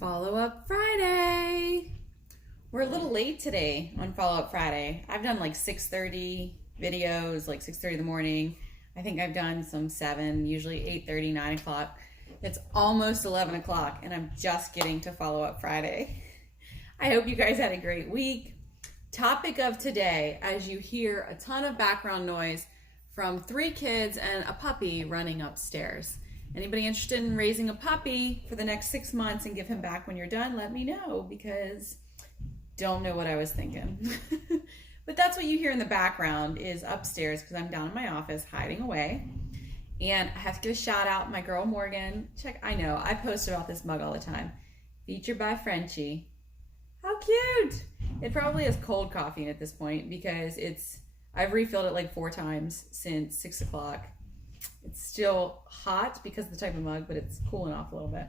Follow Up Friday. We're a little late today on Follow Up Friday. I've done like 6:30 videos, like 6:30 in the morning. I think I've done some 7, usually 8:30, 9 o'clock. It's almost 11 o'clock and I'm just getting to Follow Up Friday. I hope you guys had a great week. Topic of today, as you hear a ton of background noise from 3 kids and a puppy running upstairs. Anybody interested in raising a puppy for the next 6 months and give him back when you're done, let me know, because don't know what I was thinking. But that's what you hear in the background is upstairs, because I'm down in my office hiding away. And I have to give a shout out, my girl Morgan. I know, I post about this mug all the time. Featured by Frenchie. How cute! It probably has cold coffee in it at this point because I've refilled it like 4 times since 6 o'clock. It's still hot because of the type of mug, but it's cooling off a little bit.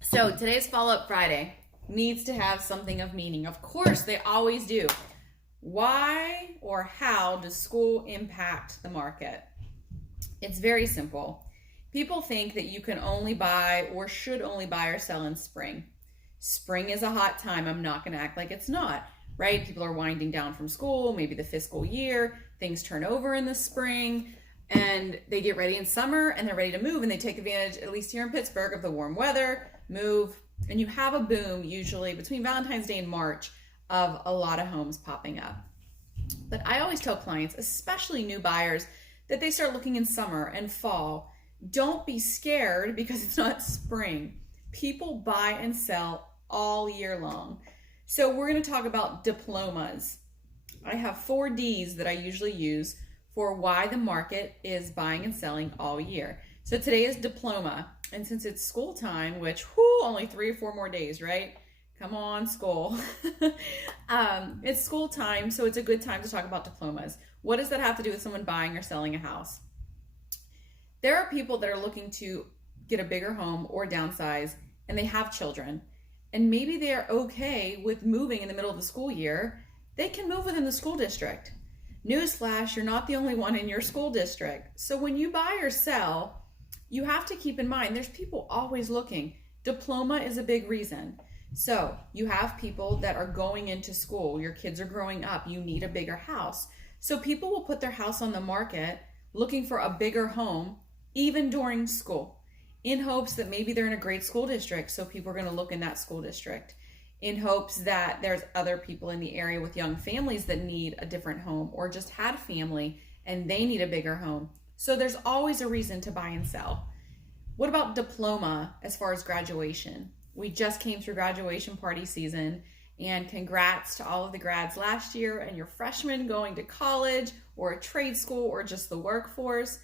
So today's Follow-Up Friday needs to have something of meaning. Of course, they always do. Why or how does school impact the market? It's very simple. People think that you can only buy or should only buy or sell in spring. Spring is a hot time. I'm not going to act like it's not, right? People are winding down from school, maybe the fiscal year. Things turn over in the spring and they get ready in summer and they're ready to move and they take advantage, at least here in Pittsburgh, of the warm weather, move, and you have a boom usually between Valentine's Day and March of a lot of homes popping up. But I always tell clients, especially new buyers, that they start looking in summer and fall. Don't be scared because it's not spring. People buy and sell all year long. So we're going to talk about diplomas. I have 4 Ds that I usually use for why the market is buying and selling all year. So today is diploma. And since it's school time, which only 3 or 4 more days, right? Come on, school. It's school time, so it's a good time to talk about diplomas. What does that have to do with someone buying or selling a house? There are people that are looking to get a bigger home or downsize, and they have children. And maybe they are okay with moving in the middle of the school year. They can move within the school district. Newsflash, you're not the only one in your school district. So when you buy or sell, you have to keep in mind, there's people always looking. Diploma is a big reason. So you have people that are going into school. Your kids are growing up. You need a bigger house. So people will put their house on the market looking for a bigger home, even during school, in hopes that maybe they're in a great school district. So people are going to look in that school district, in hopes that there's other people in the area with young families that need a different home or just had family and they need a bigger home. So there's always a reason to buy and sell. What about diploma as far as graduation? We just came through graduation party season, and congrats to all of the grads last year and your freshmen going to college or a trade school or just the workforce.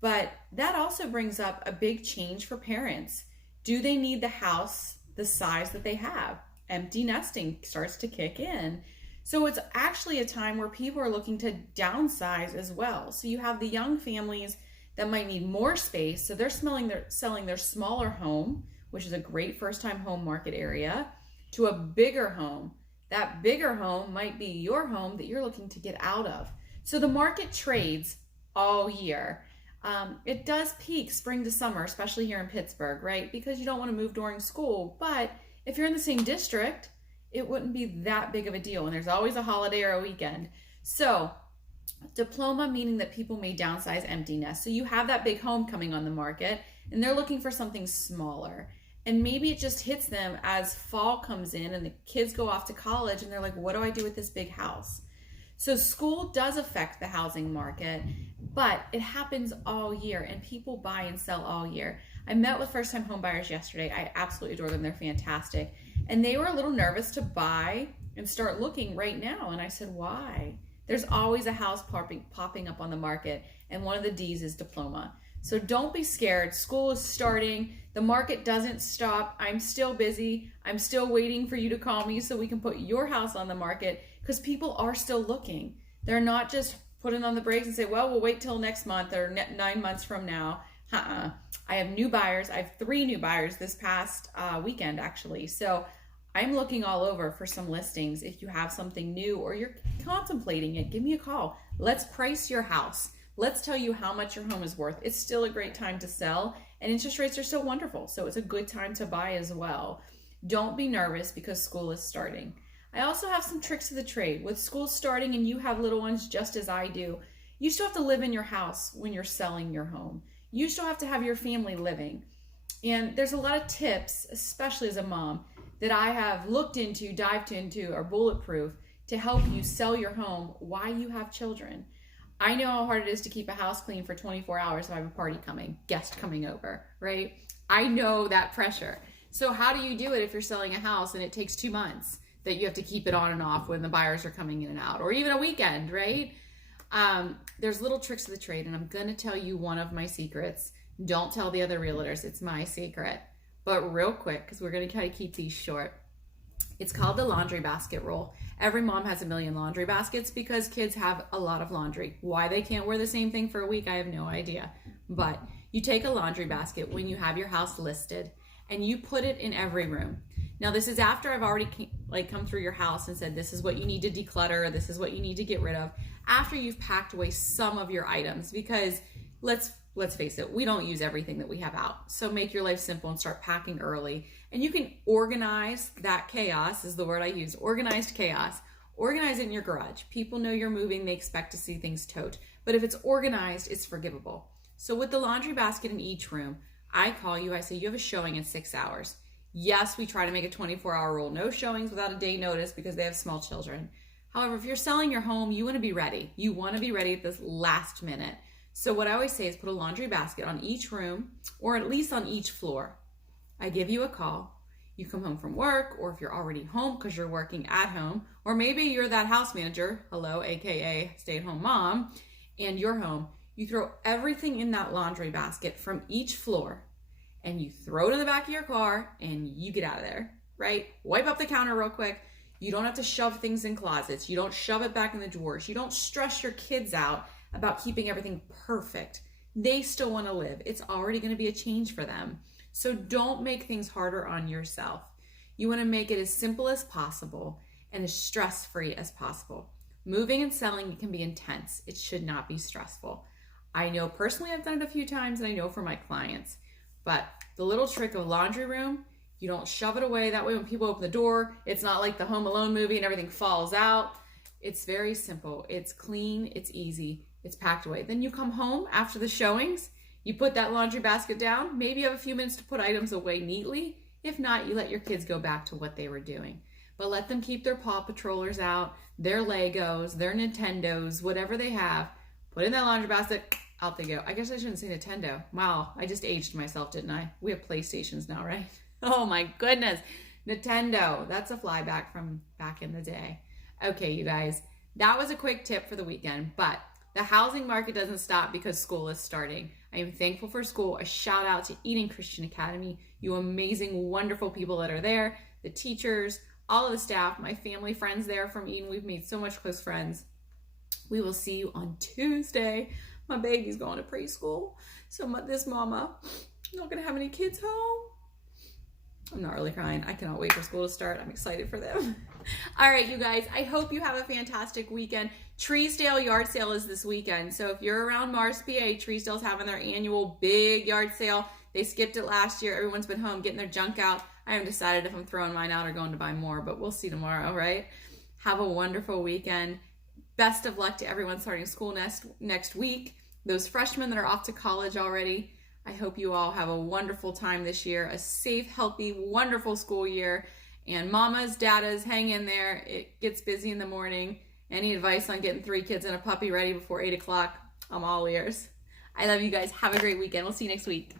But that also brings up a big change for parents. Do they need the house the size that they have? Empty nesting starts to kick in. So it's actually a time where people are looking to downsize as well. So you have the young families that might need more space. So they're selling their smaller home, which is a great first-time home market area, to a bigger home. That bigger home might be your home that you're looking to get out of. So the market trades all year. It does peak spring to summer, especially here in Pittsburgh, right? Because you don't want to move during school. But if you're in the same district, it wouldn't be that big of a deal. And there's always a holiday or a weekend. So diploma, meaning that people may downsize, empty nest. So you have that big home coming on the market and they're looking for something smaller. And maybe it just hits them as fall comes in and the kids go off to college and they're like, what do I do with this big house? So school does affect the housing market, but it happens all year and people buy and sell all year. I met with first-time home buyers yesterday. I absolutely adore them. They're fantastic. And they were a little nervous to buy and start looking right now. And I said, why? There's always a house popping up on the market. And one of the D's is diploma. So don't be scared. School is starting. The market doesn't stop. I'm still busy. I'm still waiting for you to call me so we can put your house on the market, because people are still looking. They're not just putting on the brakes and say, well, we'll wait till next month or 9 months from now. I have new buyers. I have 3 new buyers this past weekend, actually. So I'm looking all over for some listings. If you have something new or you're contemplating it, give me a call. Let's price your house. Let's tell you how much your home is worth. It's still a great time to sell And interest rates are so wonderful. So it's a good time to buy as well. Don't be nervous because school is starting. I also have some tricks of the trade. With school starting and you have little ones just as I do, you still have to live in your house when you're selling your home. You still have to have your family living. And there's a lot of tips, especially as a mom, that I have looked into, dived into, are bulletproof to help you sell your home while you have children. I know how hard it is to keep a house clean for 24 hours if I have a party coming, guest coming over, right? I know that pressure. So how do you do it if you're selling a house and it takes 2 months that you have to keep it on and off when the buyers are coming in and out, or even a weekend, right? There's little tricks of the trade, and I'm going to tell you one of my secrets. Don't tell the other realtors. It's my secret. But real quick, because we're going to try to keep these short. It's called the laundry basket rule. Every mom has a million laundry baskets because kids have a lot of laundry. Why they can't wear the same thing for a week, I have no idea. But you take a laundry basket when you have your house listed and you put it in every room. Now, this is after I've already come through your house and said, this is what you need to declutter. This is what you need to get rid of. After you've packed away some of your items, because let's face it, we don't use everything that we have out. So make your life simple and start packing early. And you can organize that chaos, is the word I use, organized chaos. Organize it in your garage. People know you're moving. They expect to see things tote. But if it's organized, it's forgivable. So with the laundry basket in each room, I call you. I say, you have a showing in 6 hours. Yes, we try to make a 24-hour rule. No showings without a day notice because they have small children. However, if you're selling your home, you want to be ready. You want to be ready at this last minute. So what I always say is put a laundry basket on each room or at least on each floor. I give you a call. You come home from work, or if you're already home because you're working at home, or maybe you're that house manager, hello, AKA stay-at-home mom, and you're home. You throw everything in that laundry basket from each floor and you throw it in the back of your car and you get out of there, right? Wipe up the counter real quick. You don't have to shove things in closets. You don't shove it back in the drawers. You don't stress your kids out about keeping everything perfect. They still want to live. It's already going to be a change for them. So don't make things harder on yourself. You want to make it as simple as possible and as stress-free as possible. Moving and selling can be intense. It should not be stressful. I know personally I've done it a few times, and I know for my clients. But the little trick of laundry room, you don't shove it away. That way when people open the door, it's not like the Home Alone movie and everything falls out. It's very simple. It's clean. It's easy. It's packed away. Then you come home after the showings. You put that laundry basket down. Maybe you have a few minutes to put items away neatly. If not, you let your kids go back to what they were doing. But let them keep their Paw Patrollers out, their Legos, their Nintendos, whatever they have. Put in that laundry basket. Out they go. I guess I shouldn't say Nintendo. Wow, I just aged myself, didn't I? We have PlayStations now, right? Oh my goodness. Nintendo. That's a flyback from back in the day. Okay, you guys. That was a quick tip for the weekend, but the housing market doesn't stop because school is starting. I am thankful for school. A shout out to Eden Christian Academy. You amazing, wonderful people that are there. The teachers, all of the staff, my family, friends there from Eden. We've made so much close friends. We will see you on Tuesday. My baby's going to preschool. So this mama not going to have any kids home. I'm not really crying. I cannot wait for school to start. I'm excited for them. All right, you guys. I hope you have a fantastic weekend. Treesdale yard sale is this weekend. So if you're around Mars, PA, Treesdale's having their annual big yard sale. They skipped it last year. Everyone's been home getting their junk out. I haven't decided if I'm throwing mine out or going to buy more, but we'll see tomorrow, right? Have a wonderful weekend. Best of luck to everyone starting school next week. Those freshmen that are off to college already, I hope you all have a wonderful time this year, a safe, healthy, wonderful school year. And mamas, dadas, hang in there. It gets busy in the morning. Any advice on getting 3 kids and a puppy ready before 8 o'clock? I'm all ears. I love you guys. Have a great weekend. We'll see you next week.